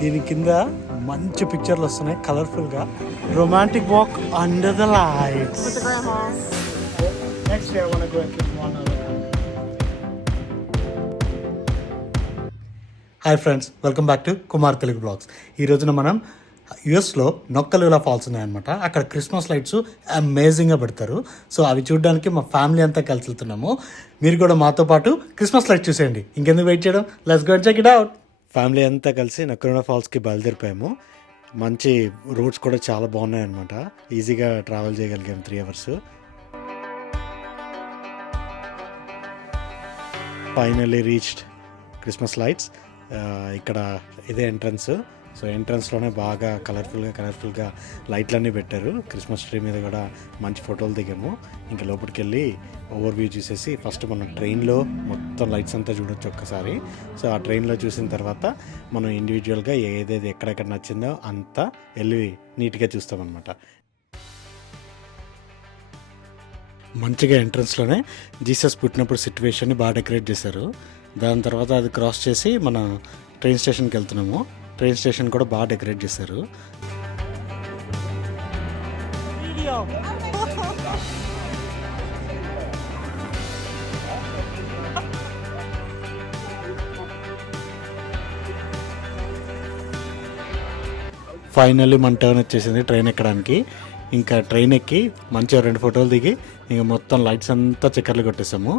దీని కింద మంచి పిక్చర్లు వస్తున్నాయి కలర్ఫుల్గా. Romantic walk under the lights. Next hi friends, welcome back to Kumar Telugu blogs. ఈ రోజున మనం యుఎస్లో నొక్కలులా ఫాల్స్ ఉన్నాయన్నమాట. అక్కడ క్రిస్మస్ లైట్స్ అమేజింగ్గా పెడతారు. సో అవి చూడడానికి మా ఫ్యామిలీ అంతా కలిసి వెళ్తున్నాము. మీరు కూడా మాతో పాటు క్రిస్మస్ లైట్ చూసేయండి. ఇంకెందుకు వెయిట్ చేయడం, let's go and check it out. Family అంతా కలిసి నొక్కలులా ఫాల్స్కి బయలుదేరిపోయాము. మంచి రోడ్స్ కూడా చాలా బాగున్నాయి అనమాట. ఈజీగా ట్రావెల్ చేయగలిగాము 3 hours. Finally reached Christmas lights. ఇక్కడ ఇదే ఎంట్రన్స్. సో ఎంట్రన్స్లోనే బాగా కలర్ఫుల్గా లైట్లన్నీ పెట్టారు. క్రిస్మస్ ట్రీ మీద కూడా మంచి ఫోటోలు దిగాము. ఇంకా లోపలికి వెళ్ళి ఓవర్ వ్యూ చూసేసి ఫస్ట్ మనం ట్రైన్లో మొత్తం లైట్స్ అంతా చూడొచ్చు ఒక్కసారి. సో ఆ ట్రైన్లో చూసిన తర్వాత మనం ఇండివిజువల్గా ఏదేది ఎక్కడెక్కడ నచ్చిందో అంతా వెళ్ళి నీట్గా చూస్తామన్నమాట. మంచిగా ఎంట్రన్స్లోనే జీసస్ పుట్టినప్పుడు సిట్యువేషన్ని బాగా డెకరేట్ చేశారు. దాని తర్వాత అది క్రాస్ చేసి మన ట్రైన్ స్టేషన్కి వెళ్తున్నాము. ట్రైన్ స్టేషన్ కూడా బాగా డెకరేట్ చేశారు. ఫైనల్లీ మన టర్న్ వచ్చేసింది ట్రైన్ ఎక్కడానికి. ఇంకా ట్రైన్ ఎక్కి మంచిగా 2 ఫోటోలు దిగి ఇంకా మొత్తం లైట్స్ అంతా చక్కర్లు కొట్టేసాము.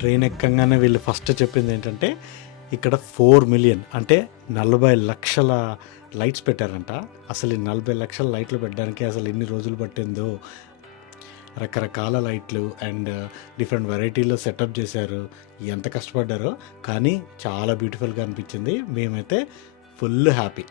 ట్రైన్ ఎక్కంగానే వీళ్ళు ఫస్ట్ చెప్పింది ఏంటంటే ఇక్కడ 4 million అంటే 40 లక్షల లైట్స్ పెట్టారంట. అసలు ఈ 40 లక్షల లైట్లు పెట్టడానికి అసలు ఎన్ని రోజులు పట్టిందో. రకరకాల లైట్లు అండ్ డిఫరెంట్ వెరైటీలో సెటప్ చేశారు. ఎంత కష్టపడ్డారో కానీ చాలా బ్యూటిఫుల్గా అనిపించింది. మేమైతే full happy.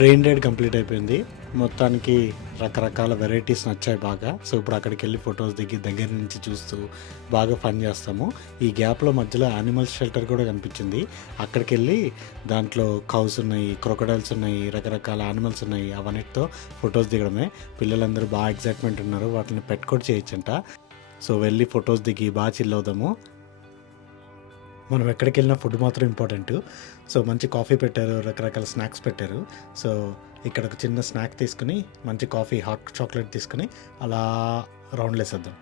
Train ride complete అయిపోయింది. మొత్తానికి రకరకాల వెరైటీస్ నచ్చాయి బాగా. సో ఇప్పుడు అక్కడికి వెళ్ళి ఫొటోస్ దిగి దగ్గర నుంచి చూస్తూ బాగా ఫన్ చేస్తాము. ఈ గ్యాప్లో మధ్యలో యానిమల్స్ షెల్టర్ కూడా కనిపించింది. అక్కడికి వెళ్ళి దాంట్లో కౌస్ ఉన్నాయి, క్రొకడైల్స్ ఉన్నాయి, రకరకాల యానిమల్స్ ఉన్నాయి. అవన్నిటితో ఫొటోస్ దిగడమే. పిల్లలందరూ బాగా ఎగ్జైట్మెంట్ ఉన్నారు. వాటిని పెట్ కూడా చేయొచ్చంట. సో వెళ్ళి ఫొటోస్ దిగి బాగా చిల్ అవుదాము. మనం ఎక్కడికి వెళ్ళినా ఫుడ్ మాత్రం ఇంపార్టెంట్. సో మంచి కాఫీ పెట్టారు, రకరకాల స్నాక్స్ పెట్టారు. సో ఇక్కడ ఒక చిన్న స్నాక్ తీసుకుని మంచి కాఫీ, హాట్ చాక్లెట్ తీసుకుని అలా రౌండ్లు వేసేద్దాం.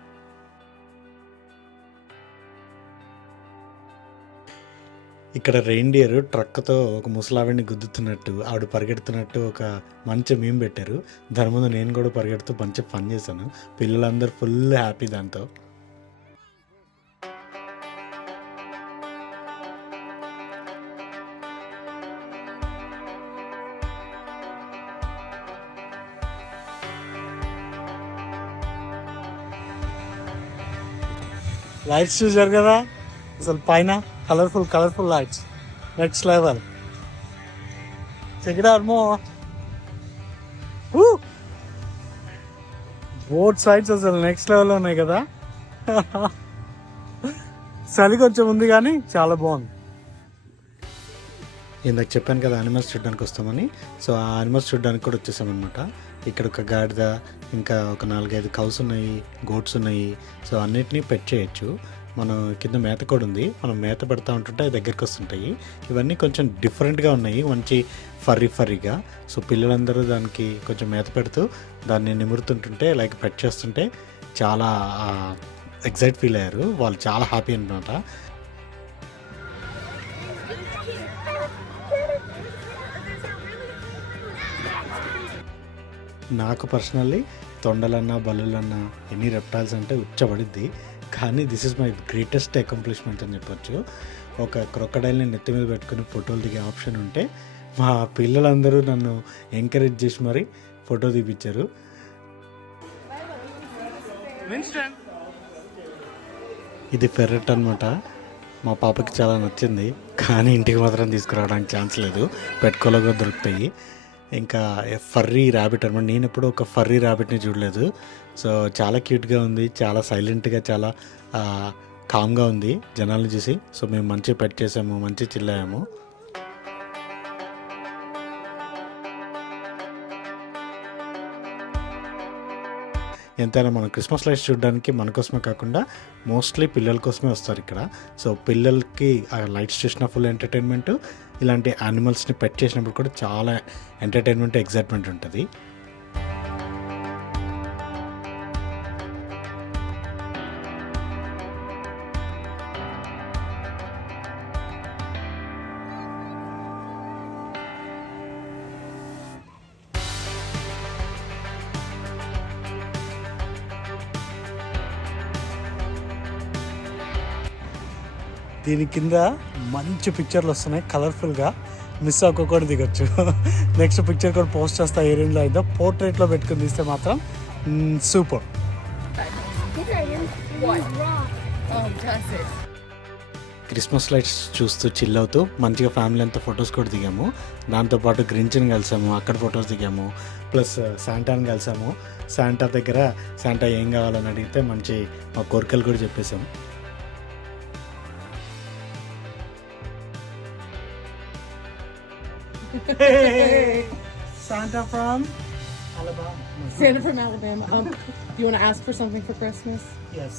ఇక్కడ రెయిన్డియర్ ట్రక్తో ఒక ముసలావిడిని గుద్దుతున్నట్టు, ఆవిడ పరిగెడుతున్నట్టు ఒక మంచి మీమ్ పెట్టారు. దాని ముందు నేను కూడా పరిగెడుతూ మంచి ఫన్ చేశాను. పిల్లలందరూ ఫుల్ హ్యాపీ దాంతో. లైట్స్ చూసారు కదా, అసలు పైన colourful lights, next level. Check it out more. Both sides అసలు నెక్స్ట్ లెవెల్లో ఉన్నాయి కదా. చలి కొంచెం ఉంది కానీ చాలా బాగుంది. ఇందాక చెప్పాను కదా యానిమల్స్ చూడడానికి వస్తామని. సో ఆ యానిమల్స్ చూడడానికి కూడా వచ్చేసామన్నమాట. ఇక్కడ ఒక గాడిద, ఇంకా ఒక 4-5 కౌస్ ఉన్నాయి, గోట్స్ ఉన్నాయి. సో అన్నిటినీ పెట్ చేయొచ్చు. మనం కింద మేత కూడా ఉంది. మనం మేత పెడతా ఉంటుంటే అవి దగ్గరికి వస్తుంటాయి. ఇవన్నీ కొంచెం డిఫరెంట్గా ఉన్నాయి, మంచి ఫర్రీగా. సో పిల్లలందరూ దానికి కొంచెం మేత పెడుతూ దాన్ని నిమురుతుంటుంటే లైక్ పెట్ చేస్తుంటే చాలా ఎగ్జైట్ ఫీల్ అయ్యారు. వాళ్ళు చాలా హ్యాపీ అనమాట. నాకు పర్సనల్లీ తొండలన్నా బల్లులన్నా ఎన్ని రెప్టైల్స్ అంటే ఉచ్చబడిద్ది. కానీ this is my greatest accomplishment అని చెప్పొచ్చు. ఒక క్రొకడైల్ని నెత్తి మీద పెట్టుకుని ఫోటోలు దిగే ఆప్షన్ ఉంటే మా పిల్లలందరూ నన్ను ఎంకరేజ్ చేసి మరి ఫోటో తీపిచ్చారు. ఇది ఫెర్రెట్ అనమాట. మా పాపకి చాలా నచ్చింది, కానీ ఇంటికి మాత్రం తీసుకురావడానికి ఛాన్స్ లేదు, పెట్టుకోలేక దొరుకుతాయి. ఇంకా ఫర్రీ ర్యాబిట్ అనమాట. నేను ఎప్పుడు ఒక ఫర్రీ ర్యాబిట్ని చూడలేదు. సో చాలా క్యూట్గా ఉంది, చాలా సైలెంట్గా, చాలా కామ్గా ఉంది జనాలను చూసి. సో మేము మంచిగా పెట్ చేసాము, మంచి చిల్లాము. ఎంతైనా మనం క్రిస్మస్ లైట్స్ చూడడానికి మన కోసమే కాకుండా మోస్ట్లీ పిల్లల కోసమే వస్తారు ఇక్కడ. సో పిల్లలకి ఆ లైట్స్ చూసిన ఫుల్ ఎంటర్టైన్మెంట్, ఇలాంటి యానిమల్స్ని పెట్ చేసినప్పుడు కూడా చాలా ఎంటర్టైన్మెంట్, ఎగ్జైట్మెంట్ ఉంటుంది. దీని కింద మంచి పిక్చర్లు వస్తున్నాయి కలర్ఫుల్గా, మిస్ అవ్వకుండా దిగొచ్చు. నెక్స్ట్ పిక్చర్ కూడా పోస్ట్ చేస్తా ఏ రేంజ్లో అయితే. పోర్ట్రేట్లో పెట్టుకుని తీస్తే మాత్రం సూపర్. క్రిస్మస్ లైట్స్ చూస్తూ చిల్ అవుతూ మంచిగా ఫ్యామిలీ అంతా ఫొటోస్ కూడా దిగాము. దాంతోపాటు గ్రించ్ని కలిసాము, అక్కడ ఫొటోస్ దిగాము. ప్లస్ శాంటాని కలిసాము. శాంటా దగ్గర శాంటా ఏం కావాలని అడిగితే మంచి మా కోరికలు కూడా చెప్పేసాము. Hey, Santa from Alabama. Santa from Alabama. You want to ask for something for Christmas? Yes.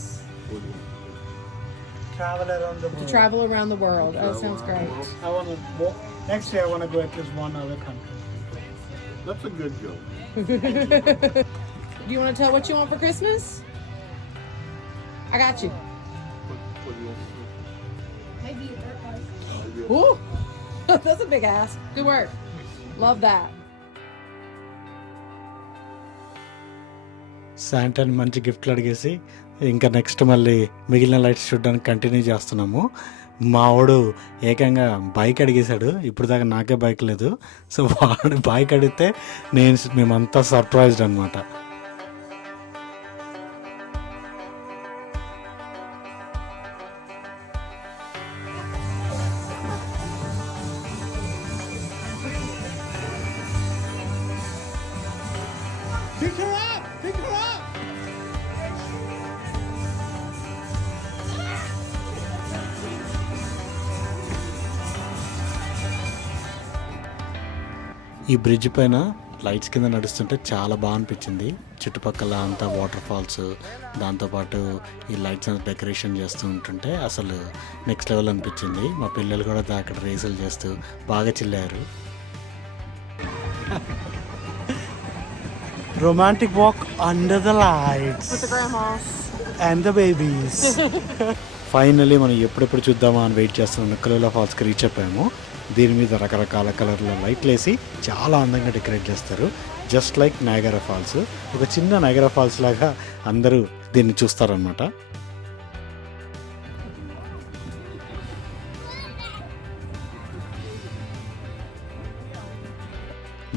Travel around the world. To travel around the world. Oh, sounds great. I want to. Next year, I want to go at least one other country. That's a good goal. Do you want to tell what you want for Christmas? I got you. What do you want to do? Maybe a dirt bike. Ooh, that's a big ass. Good work. Love that. శాంటాని మంచి గిఫ్ట్లు అడిగేసి ఇంకా next మళ్ళీ మిగిలిన lights చూడడానికి continue చేస్తున్నాము. మా వాడు ఏకంగా బైక్ అడిగేశాడు. ఇప్పుడు దాకా నాకే బైక్ లేదు. సో వాడు బైక్ అడిగితే మేమంతా సర్ప్రైజ్డ్ అనమాట. Pick her up! Pick her up! ఈ బ్రిడ్జ్ పైన లైట్స్ కింద నడుస్తుంటే చాలా బాగా అనిపించింది. చుట్టుపక్కల అంతా వాటర్ ఫాల్స్, దాంతోపాటు ఈ లైట్స్ డెకరేషన్ చేస్తూ ఉంటుంటే అసలు నెక్స్ట్ లెవెల్ అనిపించింది. మా పిల్లలు కూడా అక్కడ రేసులు చేస్తూ బాగా చిల్లారు. Romantic walk under the lights With the grandmas and the babies. Finally మనం ఎప్పుడెప్పుడు చూద్దామా అని వెయిట్ చేస్తున్న నక్కలుల ఫాల్స్కి రీచ్ అయిపోయాము. దీని మీద రకరకాల కలర్ల లైట్లు వేసి చాలా అందంగా డెకరేట్ చేస్తారు. Just like Niagara Falls. ఒక చిన్న నయాగరా ఫాల్స్ లాగా అందరూ దీన్ని చూస్తారనమాట.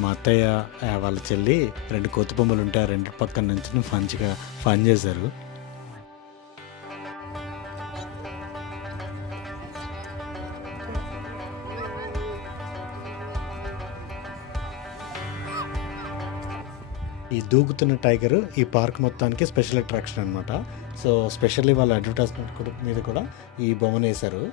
మా అత్తయ్య వాళ్ళ చెల్లి 2 కోతి బొమ్మలు ఉంటే ఆ 2 పక్కన నుంచి మంచిగా ఫన్ చేశారు. ఈ దూకుతున్న టైగర్ ఈ పార్క్ మొత్తానికి స్పెషల్ అట్రాక్షన్ అనమాట. సో స్పెషల్లీ వాళ్ళ అడ్వర్టైజ్మెంట్ మీద కూడా ఈ బొమ్మను వేశారు.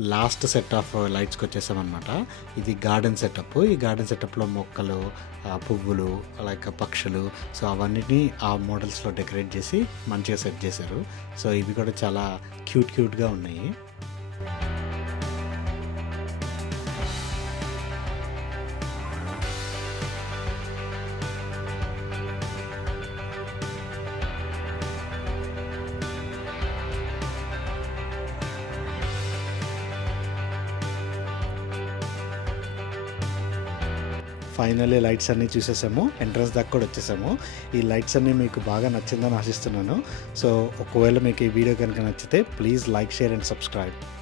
లాస్ట్ సెట్ ఆఫ్ లైట్స్కి వచ్చేసామన్నమాట. ఇది గార్డెన్ సెటప్. ఈ గార్డెన్ సెటప్లో మొక్కలు, పువ్వులు, అలాగే పక్షులు, సో అవన్నిటిని ఆ మోడల్స్లో డెకరేట్ చేసి మంచిగా సెట్ చేశారు. సో ఇవి కూడా చాలా క్యూట్గా ఉన్నాయి. ఫైనల్లీ లైట్స్ అన్నీ చూసేసాము. ఎంట్రన్స్ దాకా కూడా వచ్చేసాము. ఈ లైట్స్ అన్నీ మీకు బాగా నచ్చిందని ఆశిస్తున్నాను. సో ఒకవేళ మీకు ఈ వీడియో కనుక నచ్చితే please like, share and subscribe.